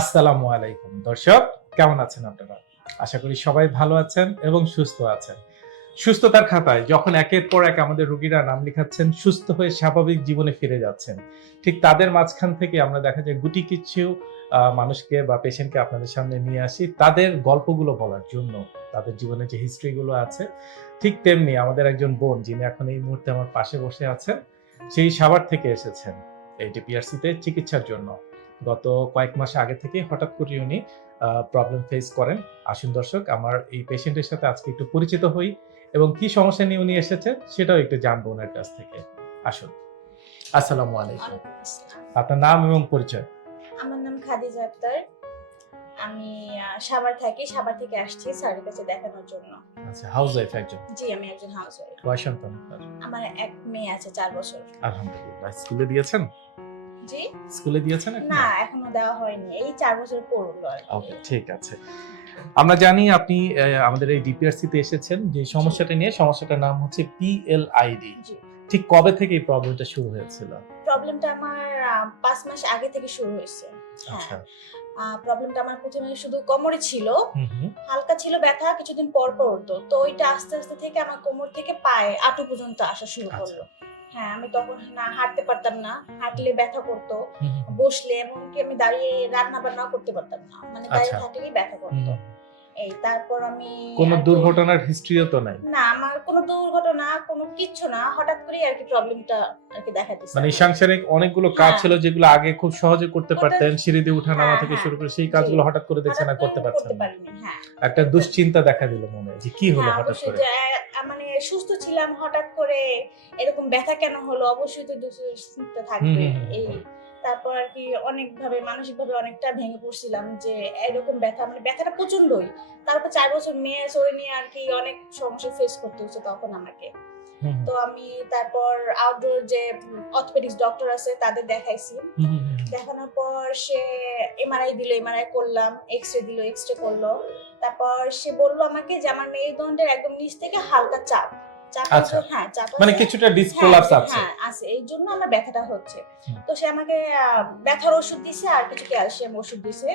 আসসালামু আলাইকুম দর্শক কেমন আছেন আপনারা আশা করি সবাই ভালো আছেন এবং সুস্থ আছেন সুস্থতার খাতায় যখন একের পর এক আমাদের রুগীরা নাম লিখাচ্ছেন সুস্থ হয়ে স্বাভাবিক জীবনে ফিরে যাচ্ছেন ঠিক তাদের মাঝখান থেকে আমরা দেখা যায় গুটি কিছু মানুষকে বা পেশেন্টকে আপনাদের সামনে নিয়ে আসি তাদের গল্পগুলো বলার জন্য তাদের জীবনে যে হিস্ট্রিগুলো আছে ঠিক তেমনি আমাদের একজন বোন যিনি এখন এই মুহূর্তে আমার পাশে বসে আছেন সেই সাবার থেকে এসেছেন এই টিপিআরসিতে চিকিৎসার জন্য গত কয়েক মাস আগে থেকে হঠাৎ করে উনি প্রবলেম ফেস করেন আসুন দর্শক আমার এই পেশেন্টের সাথে আজকে একটু পরিচিত হই এবং কি সমস্যা নিয়ে উনি এসেছে সেটাও একটু জানবো ওনার কাছ থেকে আসুন আসসালামু আলাইকুম আপনার নাম এবং পরিচয় আমার নাম খাদিজা আক্তার আমি সাভার থাকি সাভার থেকে আসছি স্যারের কাছে দেখানোর জন্য আচ্ছা হাউস ওয়াইফ একজন জি আমি একজন হাউস ওয়াইফ কয় সন্তান আমার এক মেয়ে আছে চার বছর আলহামদুলিল্লাহ স্কুলে দিয়েছেন জি স্কুলে দিয়েছেন না এখনো দেওয়া হয়নি এই চার বছর পড়লো ওকে ঠিক আছে আমরা জানি আপনি আমাদের এই ডিপিআরসি তে এসেছেন যে সমস্যাটা নিয়ে সমস্যাটার নাম হচ্ছে পিএলআইডি ঠিক কবে থেকে এই প্রবলেমটা শুরু হয়েছিল প্রবলেমটা আমার পাঁচ মাস আগে থেকে শুরু হয়েছে প্রবলেমটা হ্যাঁ। আচ্ছা। আমার প্রথমে শুধু কোমরে ছিল হালকা ছিল ব্যথা কিছুদিন পর পর তো ওইটা আস্তে আস্তে থেকে আমার কোমর থেকে পায়ে আটু পর্যন্ত আসা শুরু আচ্ছা। করলো হ্যাঁ আমি তখন না হাঁটতে পারতাম না হাঁটলে ব্যথা করতো বসলে এমনকি আমি দাঁড়িয়ে রান্না বান্না করতে পারতাম না মানে দাঁড়িয়ে আচ্ছা। থাকলেই ব্যথা করতো এই তারপর আমি কোনো দুর্ঘটনার হিস্ট্রিও তো নাই না আমার কোনো দুর্ঘটনা কোনো কিচ্ছু না হঠাৎ করেই আর কি প্রবলেমটা আর কি দেখা দিচ্ছে মানে সাংসারিক অনেকগুলো কাজ হ্যাঁ। ছিল যেগুলো আগে খুব সহজে করতে পারতেন সিঁড়ি দিয়ে ওঠা নামা হ্যাঁ, থেকে হ্যাঁ। শুরু করে সেই কাজগুলো হঠাৎ করে দেখছে না করতে পারছেন একটা দুশ্চিন্তা দেখা দিল মনে যে কি হলো হঠাৎ করে মানে সুস্থ ছিলাম হঠাৎ করে এরকম ব্যথা কেন হলো অবশ্যই তো দুশ্চিন্তা থাকবে এই তারপর আর কি মানসিক ভাবে অনেকটা ভেঙে পড়ছিলাম যে এরকম ব্যথা মানে ব্যথাটা প্রচন্ডই তারপর চার বছর মেয়ে সরে নিয়ে আর কি অনেক সমস্যা ফেস করতে হচ্ছে তখন আমাকে তো আমি তারপর আউটডোর যে অর্থোপেডিক্স ডক্টর আছে তাদের দেখাইছি দেখানোর পর সে এমআরআই দিল এমআরআই করলাম এক্স রে দিল এক্স রে করলো তারপর সে বলল আমাকে যে আমার মেরুদণ্ডের একদম নিচ থেকে হালকা চাপ আচ্ছা। হ্যাঁ, মানে কিছুটা ডিসকোলাপস হ্যাঁ, আছে হ্যাঁ, আছে এই জন্য আমার ব্যথাটা হচ্ছে তো সে আমাকে ব্যথার ওষুধ দিছে আর কিছু ক্যালসিয়াম ওষুধ দিছে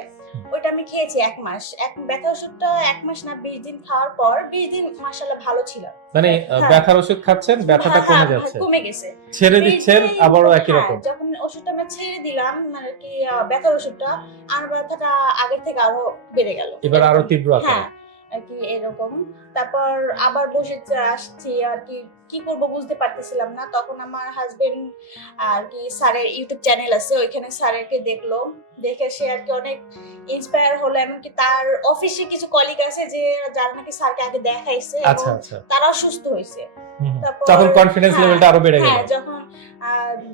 ওইটা আমি খেয়েছি এক মাস এক ব্যথা ওষুধটা এক মাস না 20 দিন খাওয়ার পর 20 দিন মাশাআল্লাহ ভালো ছিল মানে ব্যথার ওষুধ খাচ্ছেন ব্যথাটা কমে যাচ্ছে কমে গেছে ছেড়ে দিচ্ছেন আবারও একই রকম যখন ওষুধটা আমি ছেড়ে দিলাম মানে কি ব্যথার ওষুধটা আর ব্যথাটা আগের থেকে আরো বেড়ে গেল এবার আরো তীব্র আকারে এরকম তারপর আবার বসে আসছি আর কি কি করবো বুঝতে পারতেছিলাম না তখন আমার হাজবেন্ড আর কি স্যারের ইউটিউব চ্যানেল আছে ওইখানে স্যারকে দেখলো দেখে সে আর কি অনেক ইন্সপায়ার হলো এমনকি তার অফিসে কিছু কলিগ আছে যে যারা নাকি স্যারকে আগে দেখাইছে আচ্ছা, আচ্ছা। তারাও তারা সুস্থ হয়েছে তারপর কনফিডেন্স লেভেলটা আরো বেড়ে গেল হ্যাঁ, হ্যাঁ যখন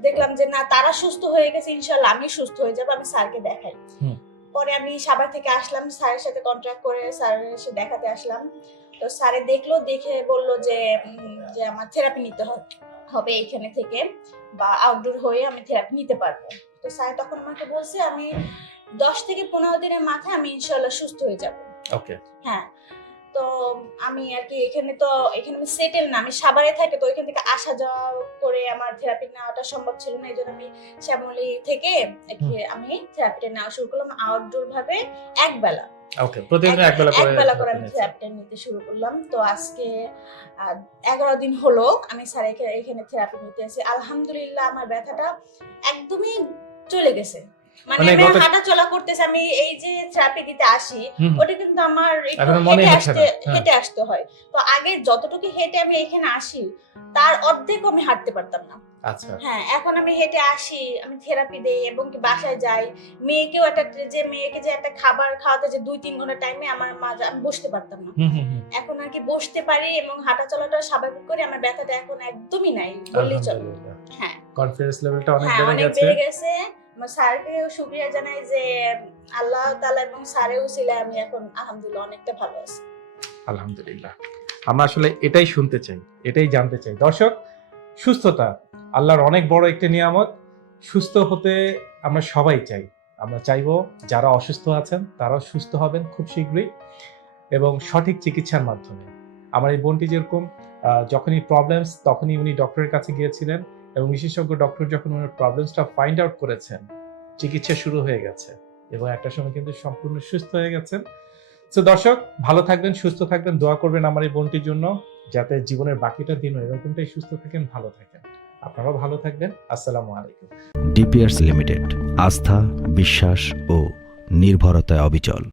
দেখলাম যে না তারা সুস্থ হয়ে গেছে ইনশাআল্লাহ আমি সুস্থ হয়ে যাব আমি স্যারকে দেখাই পরে আমি সাবার থেকে আসলাম স্যারের সাথে কন্ট্রাক্ট করে স্যারের এসে দেখাতে আসলাম তো স্যারে দেখলো দেখে বললো যে যে আমার থেরাপি নিতে হবে এইখানে থেকে বা আউটডোর হয়ে আমি থেরাপি নিতে পারবো তো স্যার তখন আমাকে বলছে আমি দশ থেকে পনেরো দিনের মাথায় আমি ইনশাল্লাহ সুস্থ হয়ে যাবো হ্যাঁ তো আমি আর কি এখানে তো এখানে আমি সেটেল না আমি সাবারে থাকি তো এখান থেকে আসা যাওয়া করে আমার থেরাপি নেওয়াটা সম্ভব ছিল না এই জন্য আমি শ্যামলি থেকে আমি থেরাপিটা নেওয়া শুরু করলাম আউটডোর ভাবে একবেলা ওকে আলহামদুলিল্লাহ আমার ব্যথাটা একদমই চলে গেছে মানে, মানে আমি করতেছি আমি এই যে আসি ওটা কিন্তু আমার হেঁটে আসতে হ্যাঁ। হেঁটে আসতে হয় তো আগে যতটুকু হেঁটে আমি এখানে আসি তার অর্ধেক আমি হাঁটতে পারতাম না আচ্ছা। হ্যাঁ এখন আমি হেঁটে আসি আমি থেরাপি দেই এবং কি বাসায় যাই মেয়েকেও একটা যে মেয়েকে যে একটা খাবার খাওয়াতে যে দুই তিন ঘন্টা টাইমে আমার মা আমি বসতে পারতাম না এখন আর কি বসতে পারি এবং হাঁটা চলাটা স্বাভাবিক করে আমার ব্যথাটা এখন একদমই নাই বললেই চলে হ্যাঁ কনফিডেন্স লেভেলটা অনেক হ্যাঁ, বেড়ে গেছে স্যারকে শুক্রিয়া জানাই যে আল্লাহ তাআলা এবং স্যারেও ছিল আমি এখন আলহামদুলিল্লাহ অনেকটা ভালো আছি আলহামদুলিল্লাহ আমরা আসলে এটাই শুনতে চাই এটাই জানতে চাই দর্শক সুস্থতা আল্লাহর অনেক বড় একটি নিয়ামত সুস্থ হতে আমরা সবাই চাই আমরা চাইবো যারা অসুস্থ আছেন তারাও সুস্থ হবেন খুব শীঘ্রই এবং সঠিক চিকিৎসার মাধ্যমে আমার এই বোনটি যেরকম যখনই প্রবলেমস তখনই উনি ডক্টরের কাছে গিয়েছিলেন এবং বিশেষজ্ঞ ডক্টর যখন ওনার প্রবলেমসটা ফাইন্ড আউট করেছেন চিকিৎসা শুরু হয়ে গেছে এবং একটা সময় কিন্তু সম্পূর্ণ সুস্থ হয়ে গেছেন তো দর্শক ভালো থাকবেন সুস্থ থাকবেন দোয়া করবেন আমার এই বোনটির জন্য যাতে জীবনের বাকিটা দিনও এরকমটাই সুস্থ থাকেন ভালো থাকেন আপনারাও ভালো থাকবেন আসসালামু আলাইকুম ডিপিআরস লিমিটেড আস্থা বিশ্বাস ও নির্ভরতায় অবিচল